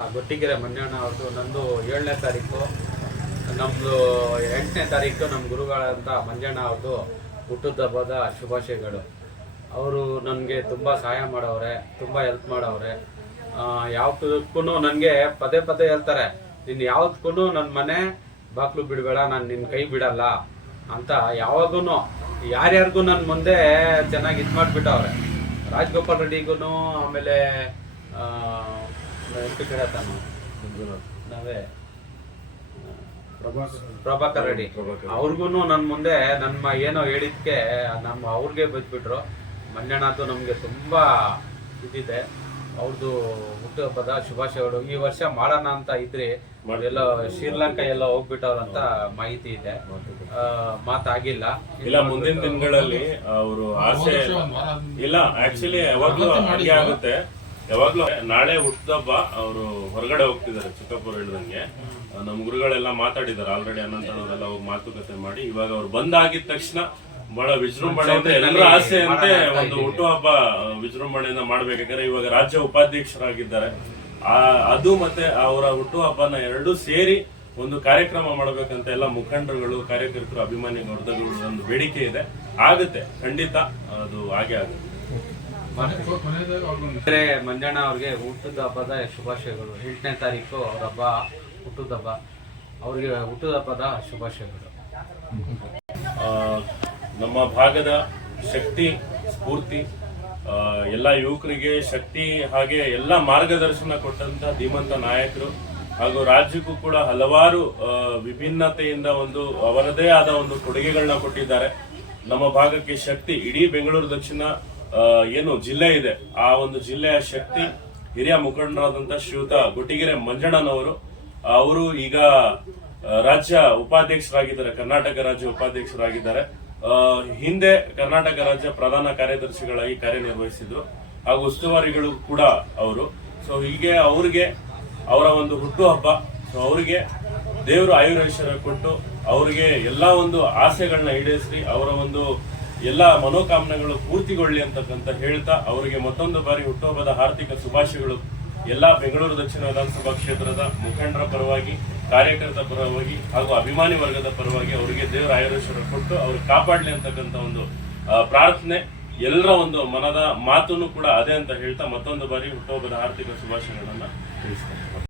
ಗೊಟ್ಟಿಗೆರೆ ಮಂಜಣ್ಣ ಅವ್ರದ್ದು ನಂದು 7ನೇ ತಾರೀಕು, ನಮ್ಮದು 8ನೇ ತಾರೀಕು ನಮ್ಮ ಗುರುಗಳಂತ ಮಂಜಣ್ಣ ಅವ್ರದ್ದು ಹುಟ್ಟುದ ಹಬ್ಬದ ಶುಭಾಶಯಗಳು. ಅವರು ನನಗೆ ತುಂಬ ಸಹಾಯ ಮಾಡವ್ರೆ, ತುಂಬ ಹೆಲ್ಪ್ ಮಾಡವ್ರೆ. ಯಾವುದಕ್ಕೂ ನನಗೆ ಪದೇ ಪದೇ ಹೇಳ್ತಾರೆ, ನೀನು ಯಾವುದಕ್ಕೂ ನನ್ನ ಮನೆ ಬಾಕ್ಲು ಬಿಡಬೇಡ, ನಾನು ನಿನ್ನ ಕೈ ಬಿಡಲ್ಲ ಅಂತ. ಯಾವಾಗೂ ಯಾರ್ಯಾರಿಗೂ ನನ್ನ ಮುಂದೆ ಚೆನ್ನಾಗಿ ಇದು ಮಾಡಿಬಿಟ್ಟವ್ರೆ. ರಾಜಗೋಪಾಲ್ ರೆಡ್ಡಿಗೂ, ಆಮೇಲೆ ನಾವೇ ಪ್ರಭಾಕರ್ ರೆಡ್ಡಿ ಅವ್ರಿಗೂ ನನ್ನ ಮುಂದೆ ನನ್ನ ಏನೋ ಹೇಳಿದ್ಕೆ ಅವ್ರಿಗೆ ಬೈದ್ಬಿಟ್ರು. ಮಂಜಣ್ಣದ್ದು ನಮಗೆ ತುಂಬಾ ಇದಿದೆ. ಅವ್ರದ್ದು ಹುಟ್ಟುಹಬ್ಬದ ಶುಭಾಶಯಗಳು. ಈ ವರ್ಷ ಮಾಡೋಣ ಅಂತ ಇದ್ರಿ, ಎಲ್ಲ ಶ್ರೀಲಂಕಾ ಎಲ್ಲ ಹೋಗ್ಬಿಟ್ಟವ್ರಂತ ಮಾಹಿತಿ ಇದೆ. ಮಾತಾಗಿಲ್ಲ. ಇಲ್ಲ, ಮುಂದಿನ ದಿನಗಳಲ್ಲಿ ಅವರು ಆಸೆ ಇಲ್ಲ. ಆಕ್ಚುಲಿ ಯಾವಾಗ್ಲೂ ಹಾಗೆ ಆಗುತ್ತೆ. ಯಾವಾಗ್ಲೂ ನಾಳೆ ಹುಟ್ಟದಬ್ಬ ಅವರು ಹೊರಗಡೆ ಹೋಗ್ತಿದ್ದಾರೆ. ಚಿಕ್ಕಪ್ಪರು ಹೇಳಿದಂಗೆ ನಮ್ ಗುರುಗಳೆಲ್ಲ ಮಾತಾಡಿದಾರೆ ಆಲ್ರೆಡಿ. ಅನಂತರವರೆಲ್ಲ ಹೋಗಿ ಮಾತುಕತೆ ಮಾಡಿ ಇವಾಗ ಅವ್ರು ಬಂದಾಗಿದ ತಕ್ಷಣ ಬಹಳ ವಿಜೃಂಭಣೆಯಿಂದ ಎಲ್ಲರ ಆಸೆ ಅಂತೆ ಒಂದು ಹುಟ್ಟುಹಬ್ಬ ವಿಜೃಂಭಣೆಯಿಂದ ಮಾಡ್ಬೇಕಾದ್ರೆ ಇವಾಗ ರಾಜ್ಯ ಉಪಾಧ್ಯಕ್ಷರಾಗಿದ್ದಾರೆ. ಅದು ಮತ್ತೆ ಅವರ ಹುಟ್ಟುಹಬ್ಬನ ಎರಡೂ ಸೇರಿ ಒಂದು ಕಾರ್ಯಕ್ರಮ ಮಾಡ್ಬೇಕಂತ ಎಲ್ಲ ಮುಖಂಡರುಗಳು, ಕಾರ್ಯಕರ್ತರು, ಅಭಿಮಾನಿಗಳು ಒಂದು ಬೇಡಿಕೆ ಇದೆ. ಆಗುತ್ತೆ, ಖಂಡಿತ ಅದು ಹಾಗೆ ಆಗುತ್ತೆ. ಮಂಜಣ್ಣ ಅವ್ರಿಗೆ ಹುಟ್ಟದ ಹಬ್ಬದ ಶುಭಾಶಯಗಳು. 8ನೇ ತಾರೀಕು ಅವ್ರ ಹಬ್ಬ, ಹುಟ್ಟದ ಹಬ್ಬ. ಅವ್ರಿಗೆ ಹುಟ್ಟದ ಹಬ್ಬದ ಶುಭಾಶಯಗಳು. ನಮ್ಮ ಭಾಗದ ಶಕ್ತಿ, ಸ್ಫೂರ್ತಿ, ಎಲ್ಲ ಯುವಕರಿಗೆ ಶಕ್ತಿ ಹಾಗೆ ಎಲ್ಲ ಮಾರ್ಗದರ್ಶನ ಕೊಟ್ಟಂತ ಧೀಮಂತ ನಾಯಕರು ಹಾಗೂ ರಾಜ್ಯಕ್ಕೂ ಕೂಡ ಹಲವಾರು ವಿಭಿನ್ನತೆಯಿಂದ ಒಂದು ಅವರದೇ ಆದ ಒಂದು ಕೊಡುಗೆಗಳನ್ನ ಕೊಟ್ಟಿದ್ದಾರೆ. ನಮ್ಮ ಭಾಗಕ್ಕೆ ಶಕ್ತಿ, ಇಡೀ ಬೆಂಗಳೂರು ದಕ್ಷಿಣ ಏನು ಜಿಲ್ಲೆ ಇದೆ, ಆ ಒಂದು ಜಿಲ್ಲೆಯ ಶಕ್ತಿ ಹಿರಿಯ ಮುಖಂಡರಾದಂತ ಶ್ರೀಯುತ ಗೊಟ್ಟಿಗೆರೆ ಮಂಜಣ್ಣನವರು. ಅವರು ಈಗ ರಾಜ್ಯ ಉಪಾಧ್ಯಕ್ಷರಾಗಿದ್ದಾರೆ, ಕರ್ನಾಟಕ ರಾಜ್ಯ ಉಪಾಧ್ಯಕ್ಷರಾಗಿದ್ದಾರೆ. ಹಿಂದೆ ಕರ್ನಾಟಕ ರಾಜ್ಯ ಪ್ರಧಾನ ಕಾರ್ಯದರ್ಶಿಗಳಾಗಿ ಕಾರ್ಯನಿರ್ವಹಿಸಿದ್ರು ಹಾಗೂ ಉಸ್ತುವಾರಿಗಳು ಕೂಡ ಅವರು. ಸೊ ಹೀಗೆ ಅವ್ರಿಗೆ ಅವರ ಒಂದು ಹುಟ್ಟುಹಬ್ಬ, ಸೊ ಅವರಿಗೆ ದೇವರು ಆಯುರಾರೋಗ್ಯ ಕೊಟ್ಟು ಅವರಿಗೆ ಎಲ್ಲಾ ಒಂದು ಆಸೆಗಳನ್ನ ಈಡೇರಿಸಿ ಅವರ ಒಂದು ಎಲ್ಲ ಮನೋಕಾಮನೆಗಳು ಪೂರ್ತಿಗೊಳ್ಳಿ ಅಂತಕ್ಕಂತ ಹೇಳ್ತಾ ಅವರಿಗೆ ಮತ್ತೊಂದು ಬಾರಿ ಹುಟ್ಟುಹಬ್ಬದ ಹಾರ್ದಿಕ ಶುಭಾಶಯಗಳು. ಎಲ್ಲಾ ಬೆಂಗಳೂರು ದಕ್ಷಿಣ ವಿಧಾನಸಭಾ ಕ್ಷೇತ್ರದ ಮುಖಂಡರ ಪರವಾಗಿ, ಕಾರ್ಯಕರ್ತರ ಪರವಾಗಿ ಹಾಗೂ ಅಭಿಮಾನಿ ವರ್ಗದ ಪರವಾಗಿ ಅವರಿಗೆ ದೇವರ ಆಯುರಾರೋಗ್ಯ ಕೊಟ್ಟು ಅವ್ರಿಗೆ ಕಾಪಾಡಲಿ ಅಂತಕ್ಕಂಥ ಒಂದು ಪ್ರಾರ್ಥನೆ, ಎಲ್ಲರ ಒಂದು ಮನದ ಮಾತನ್ನು ಕೂಡ ಅದೇ ಅಂತ ಹೇಳ್ತಾ ಮತ್ತೊಂದು ಬಾರಿ ಹುಟ್ಟುಹಬ್ಬದ ಹಾರ್ದಿಕ ಶುಭಾಶಯಗಳನ್ನ ತಿಳಿಸ್ತಾರೆ.